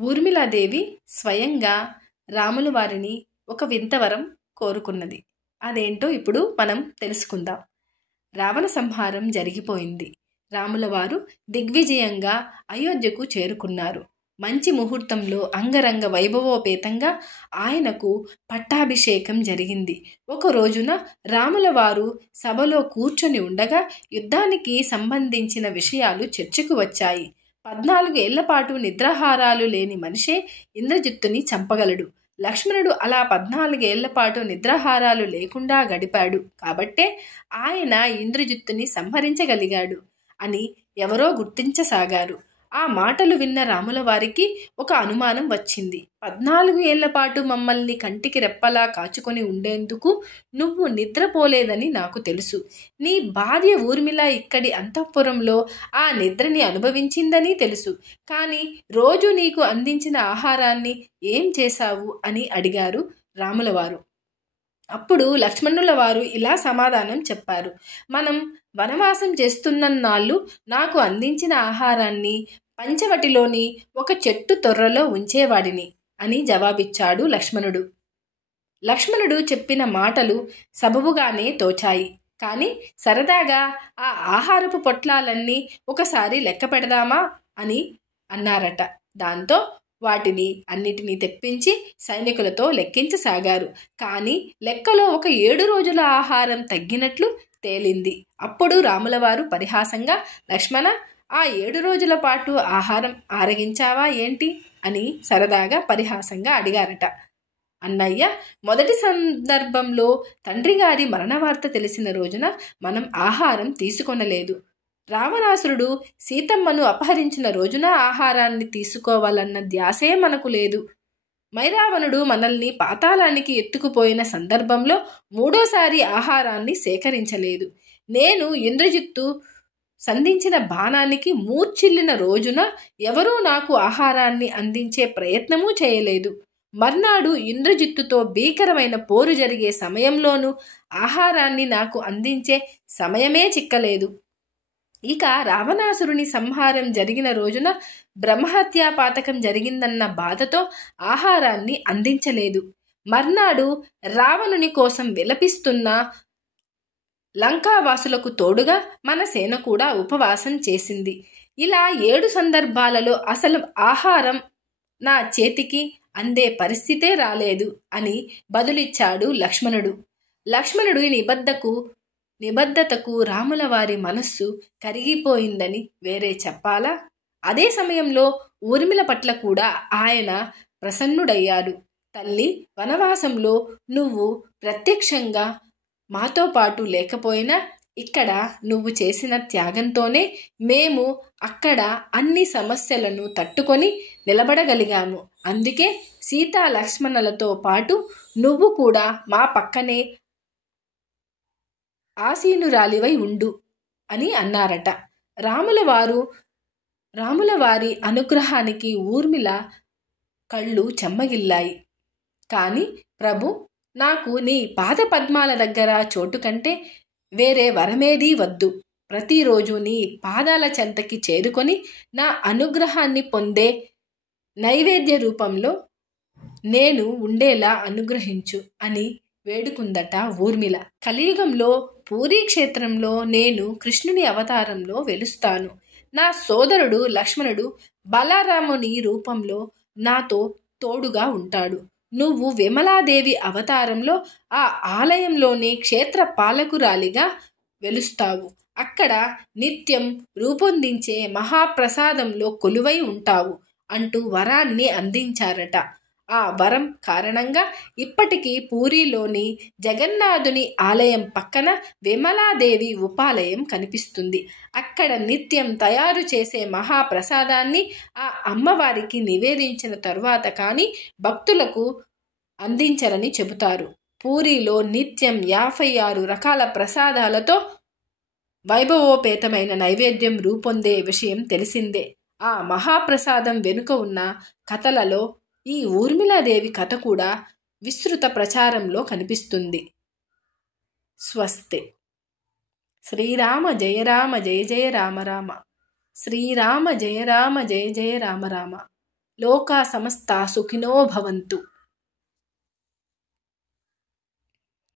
ఊర్మిళాదేవి స్వయంగా రాముల వారిని ఒక వింతవరం కోరుకున్నది. అదేంటో ఇప్పుడు మనం తెలుసుకుందాం. రావణ సంహారం జరిగిపోయింది. రాముల వారు దిగ్విజయంగా అయోధ్యకు చేరుకున్నారు. మంచి ముహూర్తంలో అంగరంగ వైభవోపేతంగా ఆయనకు పట్టాభిషేకం జరిగింది. ఒక రోజున రాముల వారు సభలో కూర్చొని ఉండగా యుద్ధానికి సంబంధించిన విషయాలు చర్చకు వచ్చాయి. 14 ఏళ్ల పాటు నిద్రాహారాలు లేని మనిషే ఇంద్రజిత్తుని చంపగలడు. లక్ష్మణుడు అలా 14 ఏళ్ల పాటు నిద్రాహారాలు లేకుండా గడిపాడు కాబట్టే ఆయన ఇంద్రజిత్తుని సంహరించగలిగాడు అని ఎవరో గుర్తించసాగారు. ఆ మాటలు విన్న రాముల వారికి ఒక అనుమానం వచ్చింది. 14 ఏళ్ల పాటు మమ్మల్ని కంటికి రెప్పలా కాచుకొని ఉండేందుకు నువ్వు నిద్రపోలేదని నాకు తెలుసు. నీ భార్య ఊర్మిళ ఇక్కడి అంతఃపురంలో ఆ నిద్రని అనుభవించిందని తెలుసు. కానీ రోజు నీకు అందించిన ఆహారాన్ని ఏం చేశావు అని అడిగారు రాముల వారు. అప్పుడు లక్ష్మణుల వారు ఇలా సమాధానం చెప్పారు. మనం వనవాసం చేస్తున్నన్నాళ్ళు నాకు అందించిన ఆహారాన్ని పంచవటిలోని ఒక చెట్టు తొర్రలో ఉంచేవాడిని అని జవాబిచ్చాడు లక్ష్మణుడు. లక్ష్మణుడు చెప్పిన మాటలు సబబుగానే తోచాయి. కానీ సరదాగా ఆ ఆహారపు పొట్లాలన్నీ ఒకసారి లెక్క పెడదామా అని అన్నారట. దాంతో వాటిని అన్నిటినీ తెప్పించి సైనికులతో లెక్కించసాగారు. కానీ లెక్కలో ఒక 7 రోజుల ఆహారం తగ్గినట్లు తేలింది. అప్పుడు రాములవారు పరిహాసంగా, లక్ష్మణ, ఆ 7 రోజుల పాటు ఆహారం ఆరగించావా ఏంటి అని సరదాగా పరిహాసంగా అడిగారట. అన్నయ్య, మొదటి సందర్భంలో తండ్రి గారి మరణ వార్త తెలిసిన రోజున మనం ఆహారం తీసుకొనలేదు. రావణాసురుడు సీతమ్మను అపహరించిన రోజున ఆహారాన్ని తీసుకోవాలన్న ధ్యాసే మనకు లేదు. మైరావణుడు మనల్ని పాతాళానికి ఎత్తుకుపోయిన సందర్భంలో 3వ సారి ఆహారాన్ని సేకరించలేదు. నేను ఇంద్రజిత్తు సంధించిన బాణానికి మూర్ఛిల్లిన రోజున ఎవరూ నాకు ఆహారాన్ని అందించే ప్రయత్నమూ చేయలేదు. మర్నాడు ఇంద్రజిత్తుతో భీకరమైన పోరు జరిగే సమయంలోనూ ఆహారాన్ని నాకు అందించే సమయమే చిక్కలేదు. ఇక రావణాసురుని సంహారం జరిగిన రోజున బ్రహ్మహత్యా పాతకం జరిగిందన్న బాధతో ఆహారాన్ని అందించలేదు. మర్నాడు రావణుని కోసం విలపిస్తున్న లంకావాసులకు తోడుగా మన సేన కూడా ఉపవాసం చేసింది. ఇలా 7 సందర్భాలలో అసలు ఆహారం నా చేతికి అందే పరిస్థితే రాలేదు అని బదులిచ్చాడు లక్ష్మణుడు. లక్ష్మణుడి నిబద్ధతకు రాముల వారి మనస్సు కరిగిపోయిందని వేరే చెప్పాలా? అదే సమయంలో ఊర్మిళ పట్ల కూడా ఆయన ప్రసన్నుడయ్యాడు. తల్లి, వనవాసంలో నువ్వు ప్రత్యక్షంగా మాతో పాటు లేకపోయినా ఇక్కడ నువ్వు చేసిన త్యాగంతోనే మేము అక్కడ అన్ని సమస్యలను తట్టుకొని నిలబడగలిగాము. అందుకే సీతా లక్ష్మణులతో పాటు నువ్వు కూడా మా పక్కనే ఆసీనురాలివై ఉండు అని అన్నారట. రాముల వారి అనుగ్రహానికి ఊర్మిళ కళ్ళు చెమ్మగిల్లాయి. కానీ ప్రభు, నాకు నీ పాద పద్మాల దగ్గర చోటు కంటే వేరే వరమేదీ వద్దు. ప్రతిరోజు నీ పాదాల చెంతకి చేరుకొని నా అనుగ్రహాన్ని పొందే నైవేద్య రూపంలో నేను ఉండేలా అనుగ్రహించు అని వేడుకుందట ఊర్మిళ. కలియుగంలో పూరీ క్షేత్రంలో నేను కృష్ణుని అవతారంలో వెలుస్తాను. నా సోదరుడు లక్ష్మణుడు బలరాముని రూపంలో నాతో తోడుగా ఉంటాడు. నువ్వు విమలాదేవి అవతారంలో ఆ ఆలయంలోనే క్షేత్ర పాలకురాలిగా వెలుస్తావు. అక్కడ నిత్యం రూపొందించే మహాప్రసాదంలో కొలువై ఉంటావు అంటూ వరాన్ని అందించారట. ఆ వరం కారణంగా ఇప్పటికీ పూరీలోని జగన్నాథుని ఆలయం పక్కన విమలాదేవి ఉపాలయం కనిపిస్తుంది. అక్కడ నిత్యం తయారు చేసే మహాప్రసాదాన్ని ఆ అమ్మవారికి నివేదించిన తరువాత కానీ భక్తులకు అందించరని చెబుతారు. పూరీలో నిత్యం 56 రకాల ప్రసాదాలతో వైభవోపేతమైన నైవేద్యం రూపొందే విషయం తెలిసిందే. ఆ మహాప్రసాదం వెనుక ఉన్న కథలలో ఈ ఊర్మిళాదేవి కథ కూడా విస్తృత ప్రచారంలో కనిపిస్తుంది. స్వస్తి. శ్రీరామ జయ రామ జయ జయ రామ రామ. శ్రీరామ జయ రామ జయ జయ రామ రామ. లోకా సమస్త సుఖినో భవంతు.